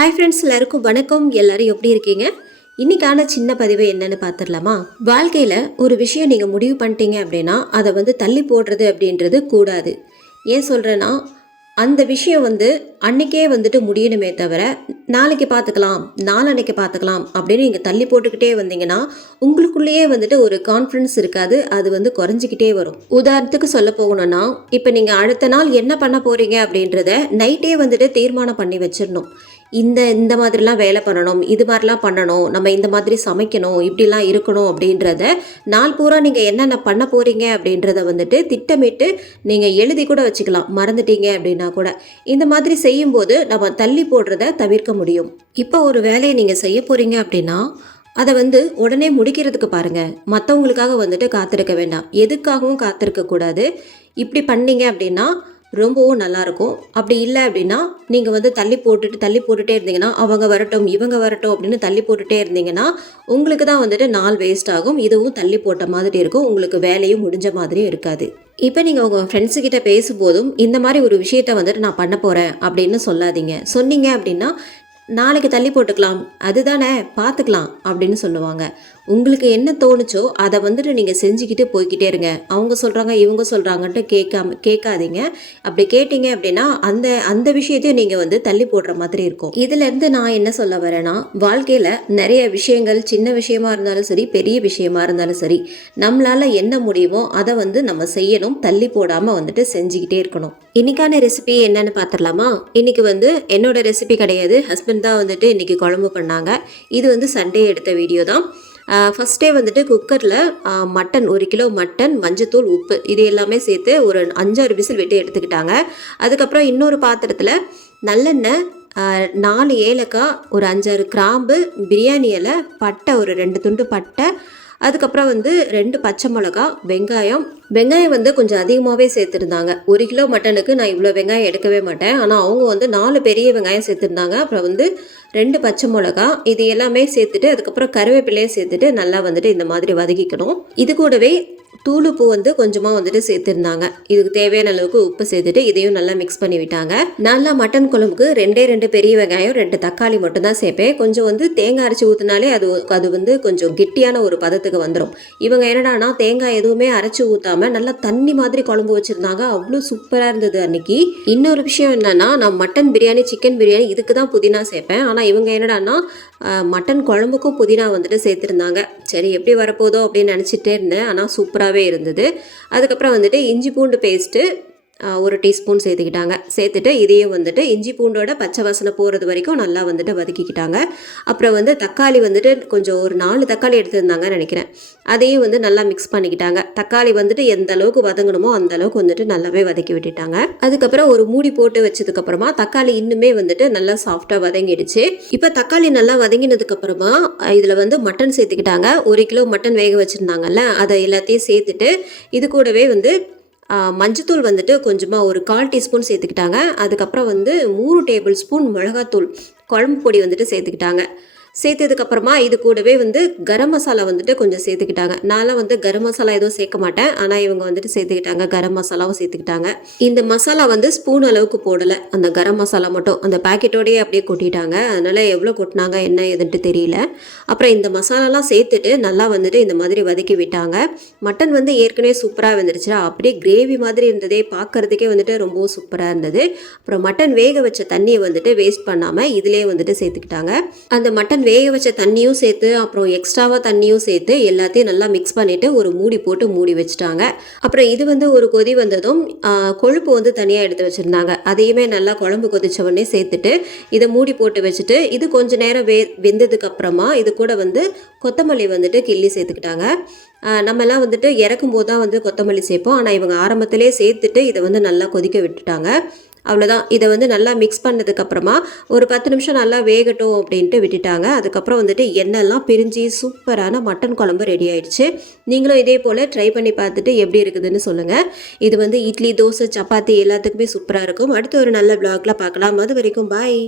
Hi friends எல்லாருக்கும் வணக்கம். எல்லாரும் எப்படி இருக்கீங்க? இன்னைக்கான சின்ன பதிவு என்னன்னு பார்த்துடலாமா வாழ்க்கையில் ஒரு விஷயம் நீங்கள் முடிவு பண்ணிட்டீங்க அப்படின்னா அதை வந்து தள்ளி போடுறது அப்படின்றது கூடாது. ஏன் சொல்கிறேன்னா அந்த விஷயம் வந்து அன்னைக்கே வந்துட்டு முடியணுமே தவிர நாளைக்கு பார்த்துக்கலாம் நாளன்னைக்கு பார்த்துக்கலாம் அப்படின்னு நீங்கள் தள்ளி போட்டுக்கிட்டே வந்தீங்கன்னா உங்களுக்குள்ளேயே வந்துட்டு ஒரு கான்ஃபிடன்ஸ் இருக்காது. அது வந்து குறைஞ்சிக்கிட்டே வரும். உதாரணத்துக்கு சொல்ல போகணும்னா இப்போ நீங்கள் அடுத்த நாள் என்ன பண்ண போகிறீங்க அப்படின்றத நைட்டே வந்துட்டு தீர்மானம் பண்ணி வச்சிடணும். இந்த இந்த மாதிரிலாம் வேலை பண்ணணும் இது மாதிரிலாம் பண்ணணும் நம்ம இந்த மாதிரி சமைக்கணும் இப்படிலாம் இருக்கணும் அப்படின்றத நாள் பூரா நீங்கள் என்னென்ன பண்ண போகிறீங்க அப்படின்றத வந்துட்டு திட்டமிட்டு நீங்கள் எழுதி கூட வச்சுக்கலாம். மறந்துட்டீங்க அப்படின்னா கூட. இந்த மாதிரி செய்யும்போது நம்ம தள்ளி போடுறத தவிர்க்க முடியும். இப்போ ஒரு வேலையை நீங்கள் செய்ய போகிறீங்க அப்படின்னா அதை வந்து உடனே முடிக்கிறதுக்கு பாருங்கள் மற்றவங்களுக்காக வந்துட்டு காத்திருக்க வேண்டாம். எதுக்காகவும் காத்திருக்க கூடாது இப்படி பண்ணீங்க அப்படின்னா ரொம்பவும் நல்லாயிருக்கும். அப்படி இல்லை அப்படின்னா நீங்கள் வந்து தள்ளி போட்டுட்டு தள்ளி போட்டுகிட்டே இருந்தீங்கன்னா அவங்க வரட்டும் இவங்க வரட்டும் அப்படின்னு தள்ளி போட்டுட்டே இருந்தீங்கன்னா உங்களுக்கு தான் வந்துட்டு நாள் வேஸ்ட் ஆகும். இதுவும் தள்ளி போட்ட மாதிரி இருக்கும். உங்களுக்கு வேலையும் முடிஞ்ச மாதிரியும் இருக்காது. இப்போ நீங்கள் உங்கள் ஃப்ரெண்ட்ஸுக்கிட்ட பேசும்போதும் இந்த மாதிரி ஒரு விஷயத்த வந்துட்டு நான் பண்ண போகிறேன் அப்படின்னு சொல்லாதீங்க. சொன்னீங்க அப்படின்னா நாளைக்கு தள்ளி போட்டுக்கலாம். அதுதானே பார்த்துக்கலாம் அப்படின்னு சொல்லுவாங்க. உங்களுக்கு என்ன தோணுச்சோ அதை வந்துட்டு நீங்கள் செஞ்சுக்கிட்டு போய்கிட்டே இருங்க. அவங்க சொல்கிறாங்க இவங்க சொல்கிறாங்கன்ட்டு கேட்காம கேட்காதீங்க. அப்படி கேட்டீங்க அப்படின்னா அந்த அந்த விஷயத்தையும் நீங்கள் வந்து தள்ளி போடுற மாதிரி இருக்கும். இதுலேருந்து நான் என்ன சொல்ல வரேன்னா வாழ்க்கையில் நிறைய விஷயங்கள் சின்ன விஷயமா இருந்தாலும் சரி பெரிய விஷயமா இருந்தாலும் சரி நம்மளால் என்ன முடியுமோ அதை வந்து நம்ம செய்யணும். தள்ளி போடாமல் வந்துட்டு செஞ்சுக்கிட்டே இருக்கணும். இன்னைக்கான ரெசிபி என்னன்னு பார்த்துடலாமா இன்னைக்கு வந்து என்னோட ரெசிபி கிடையாது. ஹஸ்பண்ட் தான் வந்துட்டு இன்னைக்கு குழம்பு பண்ணாங்க. இது வந்து சண்டே எடுத்த வீடியோ தான். ஃபஸ்ட்டே வந்துட்டு குக்கரில் மட்டன் ஒரு கிலோ மட்டன் மஞ்சத்தூள் உப்பு இது எல்லாமே சேர்த்து ஒரு அஞ்சாறு விசில் விட்டு எடுத்துக்கிட்டாங்க. அதுக்கப்புறம் இன்னொரு பாத்திரத்தில் நல்லெண்ணெய் நாலு ஏலக்காய் ஒரு அஞ்சாறு கிராம்பு பிரியாணி இலை பட்டை ஒரு ரெண்டு துண்டு பட்டை அதுக்கப்புறம் வந்து ரெண்டு பச்சை மிளகா வெங்காயம். வெங்காயம் வந்து கொஞ்சம் அதிகமாகவே சேர்த்துருந்தாங்க. ஒரு கிலோ மட்டனுக்கு நான் இவ்வளோ வெங்காயம் எடுக்கவே மாட்டேன். ஆனால் அவங்க வந்து நாலு பெரிய வெங்காயம் சேர்த்துருந்தாங்க. அப்புறம் வந்து ரெண்டு பச்சை மிளகா இது எல்லாமே சேர்த்துட்டு அதுக்கப்புறம் கருவேப்பிலையும் சேர்த்துட்டு நல்லா வந்துட்டு இந்த மாதிரி வதக்கிக்கணும். இது கூடவே தூளுப்பு வந்து கொஞ்சமாக வந்துட்டு சேர்த்துருந்தாங்க. இதுக்கு தேவையான அளவுக்கு உப்பு சேர்த்துட்டு இதையும் நல்லா மிக்ஸ் பண்ணி விட்டாங்க. நல்லா மட்டன் குழம்புக்கு ரெண்டே ரெண்டு பெரிய வெங்காயம் ரெண்டு தக்காளி மட்டும் தான் சேர்ப்பேன். கொஞ்சம் வந்து தேங்காய் அரைச்சி ஊற்றினாலே அது அது வந்து கொஞ்சம் கெட்டியான ஒரு பதத்துக்கு வந்துடும் இவங்க என்னடானா தேங்காய் எதுவுமே அரைச்சி ஊற்றாம நல்லா தண்ணி மாதிரி குழம்பு வச்சுருந்தாங்க. அவ்வளோ சூப்பராக இருந்தது அன்னைக்கு. இன்னொரு விஷயம் என்னன்னா நான் மட்டன் பிரியாணி சிக்கன் பிரியாணி இதுக்கு தான் புதினா சேர்ப்பேன். ஆனால் இவங்க என்னடான்னா மட்டன் குழம்புக்கும் புதினா வந்துட்டு சேர்த்துருந்தாங்க. சரி எப்படி வரப்போதோ அப்படின்னு நினச்சிட்டே இருந்தேன். ஆனால் சூப்பராக சூப்பராகவே இருந்தது. அதுக்கப்புறம் வந்துட்டு இஞ்சி பூண்டு பேஸ்ட்டு ஒரு டீஸ்பூன் சேர்த்துக்கிட்டாங்க. சேர்த்துட்டு இதையும் வந்துட்டு இஞ்சி பூண்டோட பச்சை வாசனை போகிறது வரைக்கும் நல்லா வந்துட்டு வதக்கிக்கிட்டாங்க. அப்புறம் வந்து தக்காளி வந்துட்டு கொஞ்சம் ஒரு நாலு தக்காளி எடுத்துருந்தாங்கன்னு நினைக்கிறேன். அதையும் வந்து நல்லா மிக்ஸ் பண்ணிக்கிட்டாங்க. தக்காளி வந்துட்டு எந்த அளவுக்கு வதங்கணுமோ அந்த அளவுக்கு வந்துட்டு நல்லாவே வதக்கி விட்டுட்டாங்க. அதுக்கப்புறம் ஒரு மூடி போட்டு வச்சதுக்கப்புறமா தக்காளி இன்னுமே வந்துட்டு நல்லா சாஃப்டாக வதங்கிடுச்சு. இப்போ தக்காளி நல்லா வதங்கினதுக்கப்புறமா இதில் வந்து மட்டன் சேர்த்துக்கிட்டாங்க. ஒரு கிலோ மட்டன் வேக வச்சுருந்தாங்கல்ல அதை எல்லாத்தையும் சேர்த்துட்டு இது கூடவே வந்து மஞ்சத்தூள் வந்துட்டு கொஞ்சமாக ஒரு கால் டீஸ்பூன் சேர்த்துக்கிட்டாங்க. அதுக்கப்புறம் வந்து மூணு டேபிள் ஸ்பூன் மிளகாத்தூள் குழம்பு பொடி வந்துட்டு சேர்த்துக்கிட்டாங்க. சேர்த்ததுக்கப்புறமா இது கூடவே வந்து கரம் மசாலா வந்துட்டு கொஞ்சம் சேர்த்துக்கிட்டாங்க. நான்லாம் வந்து கரம் மசாலா எதுவும் சேர்க்க மாட்டேன். ஆனால் இவங்க வந்துட்டு சேர்த்துக்கிட்டாங்க. கரம் மசாலாவும் சேர்த்துக்கிட்டாங்க. இந்த மசாலா வந்து ஸ்பூன் அளவுக்கு போடலை. அந்த கரம் மசாலா மட்டும். அந்த பாக்கெட்டோடயே அப்படியே கொட்டிட்டாங்க. அதனால் எவ்வளோ கொட்டினாங்க என்ன ஏதுன்ட்டு தெரியல. அப்புறம் இந்த மசாலாலாம் சேர்த்துட்டு நல்லா வந்துட்டு இந்த மாதிரி வதக்கி விட்டாங்க. மட்டன் வந்து ஏற்கனவே சூப்பராக வந்துருச்சு அப்படியே கிரேவி மாதிரி இருந்ததே பார்க்கறதுக்கே வந்துட்டு ரொம்பவும் சூப்பராக இருந்தது. அப்புறம் மட்டன் வேக வச்ச தண்ணியை வந்துட்டு வேஸ்ட் பண்ணாமல் இதிலே வந்துட்டு சேர்த்துக்கிட்டாங்க. அந்த மட்டன் வேக வச்ச தண்ணியும் சேர்த்து அப்புறம் எக்ஸ்ட்ராவாக தண்ணியும் சேர்த்து எல்லாத்தையும் நல்லா மிக்ஸ் பண்ணிவிட்டு ஒரு மூடி போட்டு மூடி வச்சுட்டாங்க. அப்புறம் இது வந்து ஒரு கொதி வந்ததும் கொழுப்பு வந்து தனியாக எடுத்து வச்சுருந்தாங்க. அதையுமே நல்லா குழம்பு கொதிச்ச உடனே சேர்த்துட்டு இதை மூடி போட்டு வச்சுட்டு இது கொஞ்ச நேரம் வே வெந்ததுக்கப்புறமா இது கூட வந்து கொத்தமல்லி வந்துட்டு கிள்ளி சேர்த்துக்கிட்டாங்க. நம்மலாம் வந்துட்டு இறக்கும் போது தான் வந்து கொத்தமல்லி சேர்ப்போம். ஆனால் இவங்க ஆரம்பத்திலே சேர்த்துட்டு இதை வந்து நல்லா கொதிக்க விட்டுட்டாங்க. அவ்வளோதான் இதை வந்து நல்லா மிக்ஸ் பண்ணதுக்கப்புறமா ஒரு பத்து நிமிஷம் நல்லா வேகட்டும் அப்படின்ட்டு விட்டுட்டாங்க. அதுக்கப்புறம் வந்துட்டு எண்ணெய்லாம் பிரிஞ்சு சூப்பரான மட்டன் குழம்பு ரெடி ஆயிடுச்சு. நீங்களும் இதே போல் ட்ரை பண்ணி பார்த்துட்டு எப்படி இருக்குதுன்னு சொல்லுங்கள் இது வந்து இட்லி தோசை சப்பாத்தி எல்லாத்துக்குமே சூப்பராக இருக்கும். அடுத்து ஒரு நல்ல பிளாக்ல பார்க்கலாம். அது வரைக்கும் பாய்